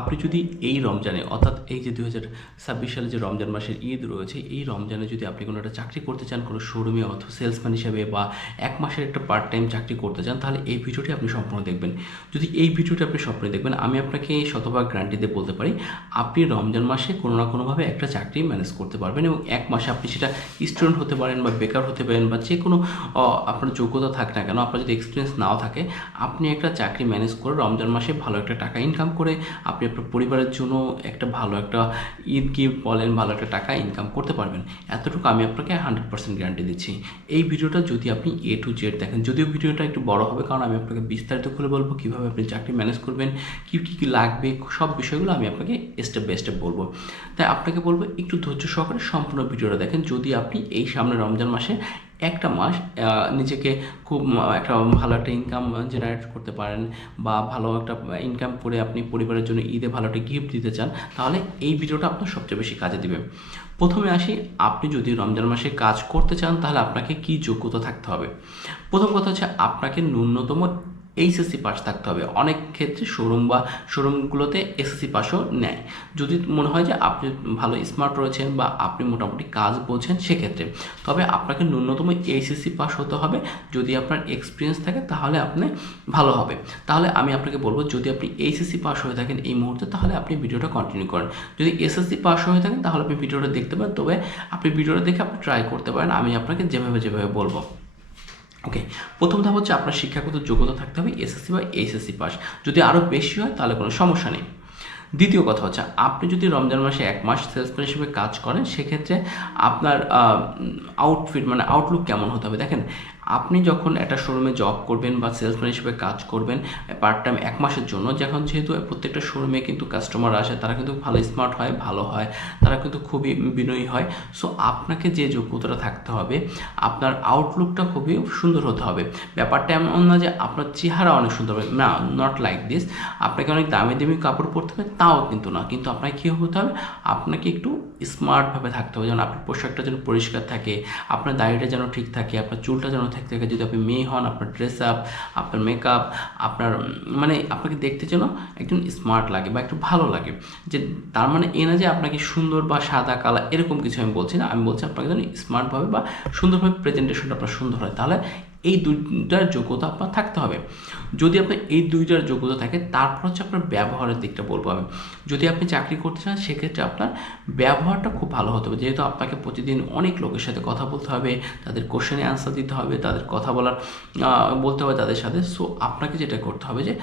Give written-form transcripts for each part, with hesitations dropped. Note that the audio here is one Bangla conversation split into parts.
আপনি যদি এই রমজানে অর্থাৎ এই যে 2026 সালে যে রমজান মাসের ঈদ রয়েছে, এই রমজানে যদি আপনি কোনো একটা চাকরি করতে চান কোনো শোরুমে অথবা সেলসম্যান হিসেবে বা 1 মাসের একটা পার্ট টাইম চাকরি করতে চান, তাহলে এই ভিডিওটি আপনি সম্পূর্ণ দেখবেন। যদি এই ভিডিওটি আপনি সম্পূর্ণ দেখবেন, আমি আপনাকে শতভাগ গ্যারান্টি দিয়ে বলতে পারি, আপনি রমজান মাসে কোনো না কোনোভাবে একটা চাকরি ম্যানেজ করতে পারবেন এবং 1 মাসে আপনি সেটা স্টুডেন্ট হতে পারেন বা বেকার হতে পারেন বা যে কোনো আপনার যোগ্যতা থাক না কেন, আপনার যদি এক্সপিরিয়েন্স নাও থাকে, আপনি একটা চাকরি ম্যানেজ করে রমজান মাসে ভালো একটা টাকা ইনকাম করে আপনি আপনার পরিবারের জন্য একটা ভালো একটা ঈদ গিফট বলেন, ভালো একটা টাকা ইনকাম করতে পারবেন। এতটুকু আমি আপনাকে 100% গ্যারান্টি দিচ্ছি। এই ভিডিওটা যদি আপনি A to Z দেখেন, যদিও ভিডিওটা একটু বড় হবে, কারণ আমি আপনাকে বিস্তারিত খুলে বলবো কীভাবে আপনি চাকরি ম্যানেজ করবেন, কী লাগবে, সব বিষয়গুলো আমি আপনাকে স্টেপ বাই স্টেপ বলবো। তাই আপনাকে বলবো একটু ধৈর্য সহকারে সম্পূর্ণ ভিডিওটা দেখেন, যদি আপনি এই সামনে রমজান মাসে একটা মাস নিজেকে খুব একটা ভালো একটা ইনকাম জেনারেট করতে পারেন বা ভালো একটা ইনকাম করে আপনি পরিবারের জন্য ঈদে ভালো একটা গিফট দিতে চান, তাহলে এই ভিডিওটা আপনার সবচেয়ে বেশি কাজে দিবে। প্রথমে আসি, আপনি যদি রমজান মাসে কাজ করতে চান তাহলে আপনাকে কী যোগ্যতা থাকতে হবে। প্রথম কথা হচ্ছে আপনাকে ন্যূনতম এইচএসসি পাস থাকতে হবে। অনেক ক্ষেত্রে শোরুমগুলোতে এসএসসি পাসও নেয়, যদি মনে হয় যে আপনি ভালো স্মার্ট রয়েছেন বা আপনি মোটামুটি কাজ বোঝেন সেক্ষেত্রে। তবে আপনাকে ন্যূনতম এইচএসসি পাস হতে হবে। যদি আপনার এক্সপিরিয়েন্স থাকে তাহলে আপনি ভালো হবে। তাহলে আমি আপনাকে বলবো, যদি আপনি এইচএসসি পাস হয়ে থাকেন এই মুহূর্তে, তাহলে আপনি ভিডিওটা কন্টিনিউ করেন। যদি এসএসসি পাস হয়ে থাকেন তাহলে আপনি ভিডিওটা দেখতে পারেন, তবে আপনি ভিডিওটা দেখে আপনি ট্রাই করতে পারেন আমি আপনাকে যেভাবে বলবো। ওকে, প্রথম ধাপ হচ্ছে আপনার শিক্ষাগত যোগ্যতা থাকতে হবে এসএসসি বা এইচএসসি পাস। যদি আরও বেশি হয় তাহলে কোনো সমস্যা নেই। দ্বিতীয় কথা হচ্ছে, আপনি যদি রমজান মাসে 1 মাস সেলসম্যান হিসেবে কাজ করেন, সেক্ষেত্রে আপনার আউটফিট মানে আউটলুক কেমন হতে হবে। দেখেন, আপনি যখন একটা শোরুমে জব করবেন বা সেলসম্যান হিসেবে কাজ করবেন পার্ট টাইম 1 মাসের জন্য, যখন যেহেতু প্রত্যেকটা শোরুমে কিন্তু কাস্টমার আসে, তারা কিন্তু ভালো স্মার্ট হয়, ভালো হয়, তারা কিন্তু খুবই বিনয়ী হয়। সো আপনাকে যে যোগ্যতাটা থাকতে হবে, আপনার আউটলুকটা খুবই সুন্দর হতে হবে। ব্যাপারটা এমন না যে আপনার চেহারা অনেক সুন্দর হবে, না, নট লাইক দিস। আপনাকে অনেক দামি দামি কাপড় পরতে হবে তাও কিন্তু না, কিন্তু আপনাকে কী হতে হবে, আপনাকে একটু স্মার্টভাবে থাকতে হবে। যেন আপনার পোশাকটা যেন পরিষ্কার থাকে, আপনার দাড়িটা যেন ঠিক থাকে, আপনার চুলটা যেন ঠিক থাকে। যদি আপনি মেয়ে হন, আপনার ড্রেস আপ, আপনার মেকআপ, আপনার মানে আপনাকে দেখতে যেন একদম স্মার্ট লাগে বা একটু ভালো লাগে। যে তার মানে এ না যে আপনাকে সুন্দর বা সাদা কালা এরকম কিছু আমি বলছি না, আমি বলছি আপনাকে যেন স্মার্টভাবে বা সুন্দরভাবে প্রেজেন্টেশনটা আপনার সুন্দর হয়। তাহলে এই দুইটার যোগ্যতা আপনার থাকতে হবে। যদি আপনার এই দুইটার যোগ্যতা থাকে, তারপর হচ্ছে আপনার ব্যবহারের দিকটা বলবো আমি। যদি আপনি চাকরি করতে চান, সেক্ষেত্রে আপনার ব্যবহারটা খুব ভালো হতে হবে। যেহেতু আপনাকে প্রতিদিন অনেক লোকের সাথে কথা বলতে হবে, তাদের কোশ্চেনে অ্যান্সার দিতে হবে, তাদের কথা বলতে হবে তাদের সাথে। সো আপনাকে যেটা করতে হবে যে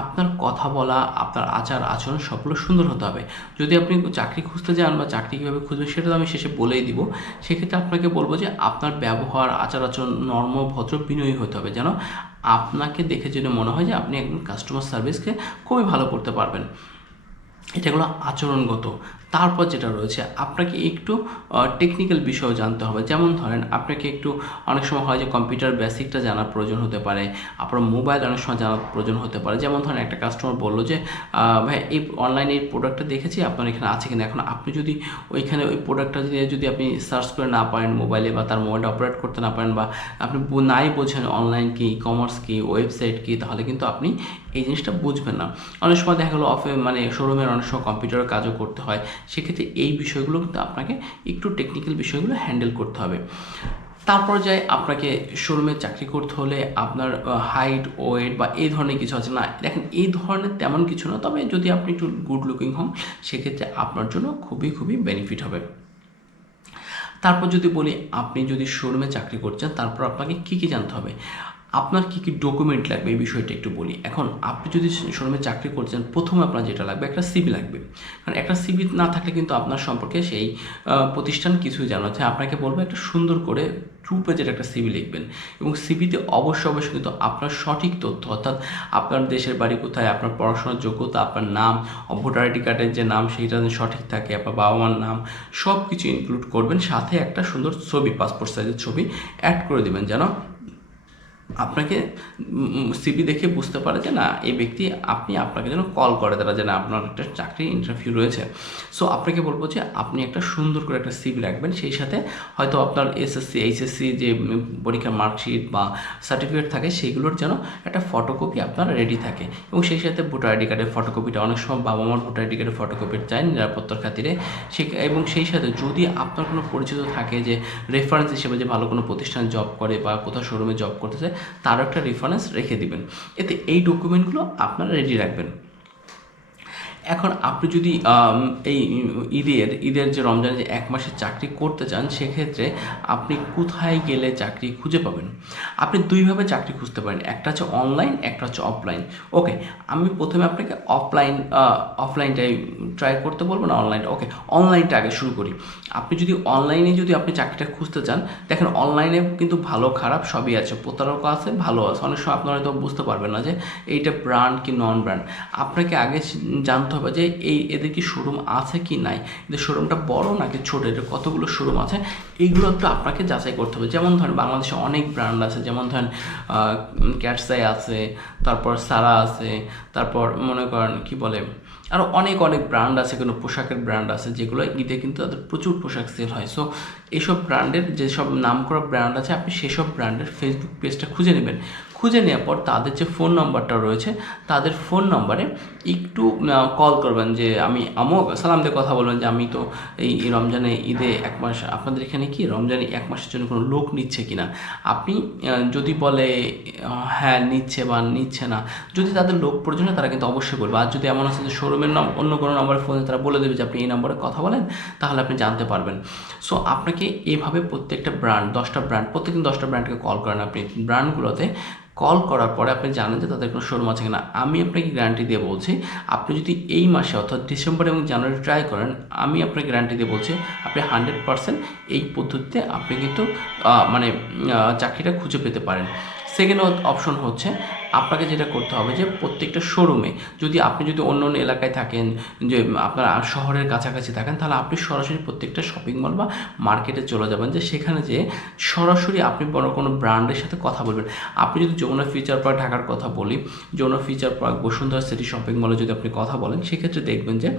আপনার কথা বলা, আপনার আচার আচরণ সবগুলো সুন্দর হতে হবে। যদি আপনি চাকরি খুঁজতে যান বা চাকরি কীভাবে খুঁজবেন সেটা তো আমি শেষে বলেই দিব। সেক্ষেত্রে আপনাকে বলবো যে আপনার ব্যবহার, আচার আচরণ নর্ম, ভদ্র, বিনয়ী হতে হবে, যেন আপনাকে দেখে যেন মনে হয় যে আপনি একজন কাস্টমার সার্ভিসকে খুবই ভালো করতে পারবেন। এটাগুলো আচরণগত। তারপর যেটা রয়েছে, আপনাকে একটু টেকনিক্যাল বিষয় জানতে হবে। যেমন ধরেন, আপনাকে একটু অনেক সময় হয় যে কম্পিউটার বেসিকটা জানার প্রয়োজন হতে পারে, আপনার মোবাইল অনেক সময় জানার প্রয়োজন হতে পারে। যেমন ধরেন, একটা কাস্টমার বললো যে ভাই এই অনলাইনে এই প্রোডাক্টটা দেখেছি, আপনার এখানে আছে কিনা। এখন আপনি যদি ওইখানে ওই প্রোডাক্টটা যদি আপনি সার্চ করে না পারেন মোবাইলে, বা তার মোবাইলটা অপারেট করতে না পারেন, বা আপনি নাই বোঝেন অনলাইন কী, ই কমার্স কী, ওয়েবসাইট কী, তাহলে কিন্তু আপনি এই জিনিসটা বুঝবেন না। অনেক সময় দেখা গেলো মানে শোরুমের অনেক সময় কম্পিউটারের কাজও করতে হয়, সেক্ষেত্রে এই বিষয়গুলো কিন্তু আপনাকে একটু টেকনিক্যাল বিষয়গুলো হ্যান্ডেল করতে হবে। তারপর যায়, আপনাকে শোরুমে চাকরি করতে হলে আপনার হাইট, ওয়েট বা এই ধরনের কিছু আছে না। দেখেন, এই ধরনের তেমন কিছু না, তবে যদি আপনি একটু গুড লুকিং হন, সেক্ষেত্রে আপনার জন্য খুবই বেনিফিট হবে। তারপর যদি বলি, আপনি যদি শোরুমে চাকরি করছেন, তারপর আপনাকে কী জানতে হবে, আপনার কী ডকুমেন্ট লাগবে, এই বিষয়টা একটু বলি। এখন আপনি যদি শোরুমে চাকরি করছেন, প্রথমে আপনার যেটা লাগবে, একটা সিভি লাগবে। কারণ একটা সিভি না থাকলে কিন্তু আপনার সম্পর্কে সেই প্রতিষ্ঠান কিছুই জানাচ্ছে। আপনাকে বলবো একটা সুন্দর করে 2 পেজের একটা সিভি লিখবেন, এবং সিভিতে অবশ্যই কিন্তু আপনার সঠিক তথ্য, অর্থাৎ আপনার দেশের বাড়ি কোথায়, আপনার পড়াশোনার যোগ্যতা, আপনার নাম, ভোটার আইডি কার্ডের যে নাম সেইটা সঠিক থাকে, আপনার বাবা মার নাম, সব কিছু ইনক্লুড করবেন। সাথে একটা সুন্দর ছবি, পাসপোর্ট সাইজের ছবি অ্যাড করে দেবেন, যেন আপনাকে সিভি দেখে বুঝতে পারে যে না এই ব্যক্তি আপনাকে যেন কল করে তারা যে না আপনার একটা চাকরির ইন্টারভিউ রয়েছে। সো আপনাকে বলবো যে আপনি একটা সুন্দর করে একটা সিভি রাখবেন, সেই সাথে হয়তো আপনার এসএসসি এইচএসসি যে পরীক্ষার মার্কশিট বা সার্টিফিকেট থাকে সেগুলোর যেন একটা ফটোকপি আপনার রেডি থাকে, এবং সেই সাথে ভোটার আইডি কার্ডের ফটোকপিটা, অনেক সময় বাবা মার ভোটার আইডি কার্ডের ফটোকপি চাই নিরাপত্তার খাতিরে, এবং সেই সাথে যদি আপনার কোনো পরিচিত থাকে যে রেফারেন্স হিসেবে যে ভালো কোনো প্রতিষ্ঠানে জব করে বা কোথাও শোরুমে জব করতেছে তারও একটা রেফারেন্স রেখে দিবেন। এতে এই ডকুমেন্টগুলো আপনারা রেডি রাখবেন। এখন আপনি যদি এই ঈদের যে রমজানে যে 1 মাসের চাকরি করতে চান, সেক্ষেত্রে আপনি কোথায় গেলে চাকরি খুঁজে পাবেন? আপনি দুইভাবে চাকরি খুঁজতে পারেন, একটা হচ্ছে অনলাইন, একটা হচ্ছে অফলাইন। ওকে, আমি প্রথমে আপনাকে অফলাইনটাই ট্রাই করতে বলবো না অনলাইনটা? ওকে, অনলাইনটা আগে শুরু করি। আপনি যদি অনলাইনে আপনি চাকরিটা খুঁজতে চান, দেখেন অনলাইনে কিন্তু ভালো খারাপ সবই আছে, প্রতারক আছে, ভালো আছে। অনেক সময় আপনারা হয়তো বুঝতে পারবেন না যে এইটা ব্র্যান্ড কি নন ব্র্যান্ড। আপনাকে আগে জানতে হবে যে এদের কি শোরুম আছে কি নাই, এদের শোরুমটা বড় নাকি ছোট, এদের কতগুলো শোরুম আছে, এইগুলো একটু আপনাকে যাচাই করতে হবে। যেমন ধরেন বাংলাদেশে অনেক ব্র্যান্ড আছে, যেমন ধরেন ক্যাটসাই আছে, তারপর সারা আছে, তারপর মনে করেন কি বলে আরও অনেক ব্র্যান্ড আছে, কোনো পোশাকের ব্র্যান্ড আছে যেগুলো ঈদে কিন্তু তাদের প্রচুর পোশাক সেল হয়। সো এইসব ব্র্যান্ডের যেসব নামকরা ব্র্যান্ড আছে আপনি সেসব ব্র্যান্ডের ফেসবুক পেজটা খুঁজে নেবেন। খুঁজে নেওয়ার পর তাদের যে ফোন নাম্বারটা রয়েছে, তাদের ফোন নাম্বারে একটু কল করবেন যে আমি আমুক, সালাম দিয়ে কথা বলবেন যে আমি তো এই রমজানে ঈদে 1 মাস আপনাদের এখানে কি রমজানে 1 মাসের জন্য কোনো লোক নিচ্ছে কি না। আপনি যদি বলে হ্যাঁ নিচ্ছে বা নিচ্ছে না, যদি তাদের লোক প্রয়োজন হয় তারা কিন্তু অবশ্যই বলবে। আর যদি এমন আছে যে শোরুমের অন্য কোনো নাম্বারে ফোনে তারা বলে দেবে যে আপনি এই নাম্বারে কথা বলেন, তাহলে আপনি জানতে পারবেন। সো আপনাকে এইভাবে প্রত্যেকটা ব্র্যান্ড 10টা ব্র্যান্ড, প্রত্যেকদিন 10টা ব্র্যান্ডকে কল করেন। আপনি ব্র্যান্ডগুলোতে কল করার পরে আপনি জানেন যে তাদের কোনো শোরুম আছে কিনা। আমি আপনাকে গ্যারান্টি দিয়ে বলছি, আপনি যদি এই মাসে অর্থাৎ ডিসেম্বর এবং জানুয়ারি ট্রাই করেন, আমি আপনাকে গ্যারান্টি দিয়ে বলছি আপনি 100% এই পদ্ধতিতে আপনি কিন্তু চাকরিটা খুঁজে পেতে পারেন। সেকেন্ড অপশন হচ্ছে আপনাকে যেটা করতে হবে যে প্রত্যেকটা শোরুমে যদি অন্য এলাকায় থাকেন, যে আপনার শহরের কাছাকাছি থাকেন, তাহলে আপনি সরাসরি প্রত্যেকটা শপিং মল বা মার্কেটে চলে যাবেন, যে সেখানে যে সরাসরি আপনি বড় কোনো ব্র্যান্ডের সাথে কথা বলবেন। আপনি যদি যমুনা ফিউচার পার্ক ঢাকার কথা বলি, Jamuna future park Bashundhara city shopping মলে যদি আপনি কথা বলেন, সেক্ষেত্রে দেখবেন যে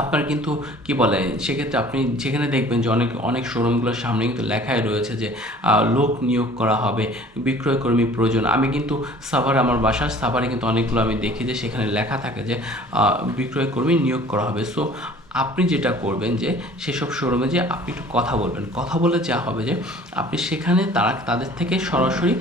আপনার কিন্তু কি বলে, সেক্ষেত্রে আপনি যেখানে দেখবেন যে অনেক শোরুমগুলোর সামনে কিন্তু লেখাই রয়েছে যে লোক নিয়োগ করা হবে, বিক্রয় কর্মী প্রয়োজন। আমি কিন্তু আমার বাসার সাভারে কিন্তু অনেকগুলো আমি দেখি যে সেখানে লেখা থাকে যে বিক্রয় কর্মী নিয়োগ করা হবে। সো আপনি যেটা করবেন যে সেসব শোরুমে যে আপনি একটু কথা বলবেন, কথা বলে যা হবে যে আপনি সেখানে তাদের থেকে সরাসরি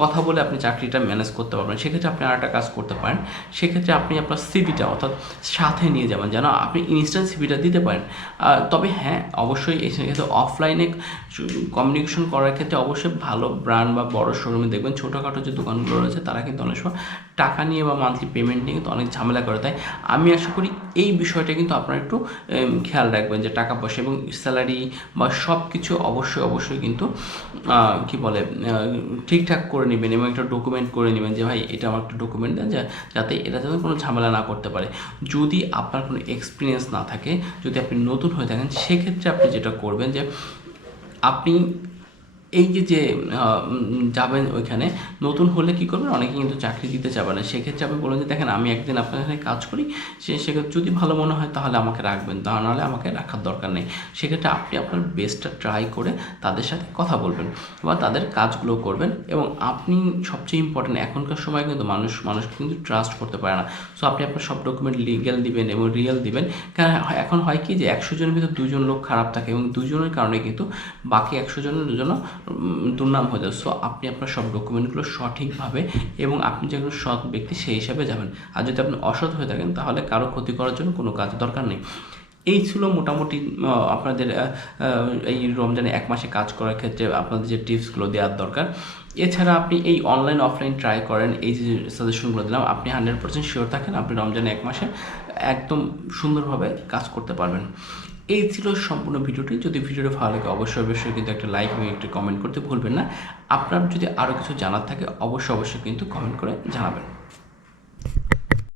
কথা বলে আপনি চাকরিটা ম্যানেজ করতে পারবেন। সেক্ষেত্রে আপনি আরেকটা কাজ করতে পারেন, সেক্ষেত্রে আপনি আপনার সিভিটা অর্থাৎ সাথে নিয়ে যাবেন যেন আপনি ইনস্ট্যান্ট সিভিটা দিতে পারেন। তবে হ্যাঁ, অবশ্যই এই ক্ষেত্রে অফলাইনে কমিউনিকেশন করার ক্ষেত্রে অবশ্যই ভালো ব্র্যান্ড বা বড় শোরুমে দেখবেন, ছোটোখাটো যে দোকানগুলো রয়েছে তারা কিন্তু অনেক সময় টাকা নিয়ে বা মান্থলি পেমেন্ট নিয়ে কিন্তু অনেক ঝামেলা করে। তাই আমি আশা করি এই বিষয়টা কিন্তু আপনারা একটু খেয়াল রাখবেন যে টাকা পয়সা এবং স্যালারি বা সব কিছু অবশ্যই কিন্তু কি বলে ঠিকঠাক করে নেবেন, এবং একটা ডকুমেন্ট করে নেবেন যে ভাই এটা আমার একটা ডকুমেন্ট দেন, যাতে এটা যেন কোনো ঝামেলা না করতে পারে। যদি আপনার কোনো এক্সপিরিয়েন্স না থাকে, যদি আপনি নতুন হয়ে থাকেন, সেক্ষেত্রে আপনি যেটা করবেন যে আপনি এই যে যাবেন ওইখানে, নতুন হলে কী করবেন, অনেকে কিন্তু চাকরি দিতে চাবে না। সেক্ষেত্রে আপনি বলবেন যে দেখেন আমি একদিন আপনার এখানে কাজ করি, সেক্ষেত্রে যদি ভালো মনে হয় তাহলে আমাকে রাখবেন, তা নাহলে আমাকে রাখার দরকার নেই। সেক্ষেত্রে আপনি আপনার বেস্টটা ট্রাই করে তাদের সাথে কথা বলবেন বা তাদের কাজগুলো করবেন। এবং আপনি সবচেয়ে ইম্পর্টেন্ট, এখনকার সময় কিন্তু মানুষ কিন্তু ট্রাস্ট করতে পারে না। সো আপনি আপনার সব ডকুমেন্ট লিগ্যাল দিবেন এবং রিয়েল দিবেন। কারণ এখন হয় কি যে 100 জনের ভিতর 2 জন লোক খারাপ থাকে, এবং 2 জনের কারণে কিন্তু বাকি 100 জনের জন্য দুর্নাম হয়ে যায়। সো আপনি আপনার সব ডকুমেন্টগুলো সঠিকভাবে, এবং আপনি যে একজন সৎ ব্যক্তি সেই হিসাবে যাবেন। আর যদি আপনি অসৎ হয়ে থাকেন তাহলে কারো ক্ষতি করার জন্য কোনো কাজ দরকার নেই। এই ছিল মোটামুটি আপনাদের এই রমজানে 1 মাসে কাজ করার ক্ষেত্রে আপনাদের যে টিপসগুলো দেওয়ার দরকার। এছাড়া আপনি এই অনলাইন অফলাইন ট্রাই করেন, এই যে সাজেশনগুলো দিলাম, আপনি 100% শিওর থাকেন আপনি রমজানে 1 মাসে একদম সুন্দরভাবে কাজ করতে পারবেন। এই ছিল সম্পূর্ণ ভিডিওটি। যদি ভিডিওটি ভালো লাগে অবশ্যই কিন্তু একটা লাইক এবং একটি কমেন্ট করতে ভুলবেন না। আপনার যদি আরও কিছু জানার থাকে অবশ্যই কিন্তু কমেন্ট করে জানাবেন।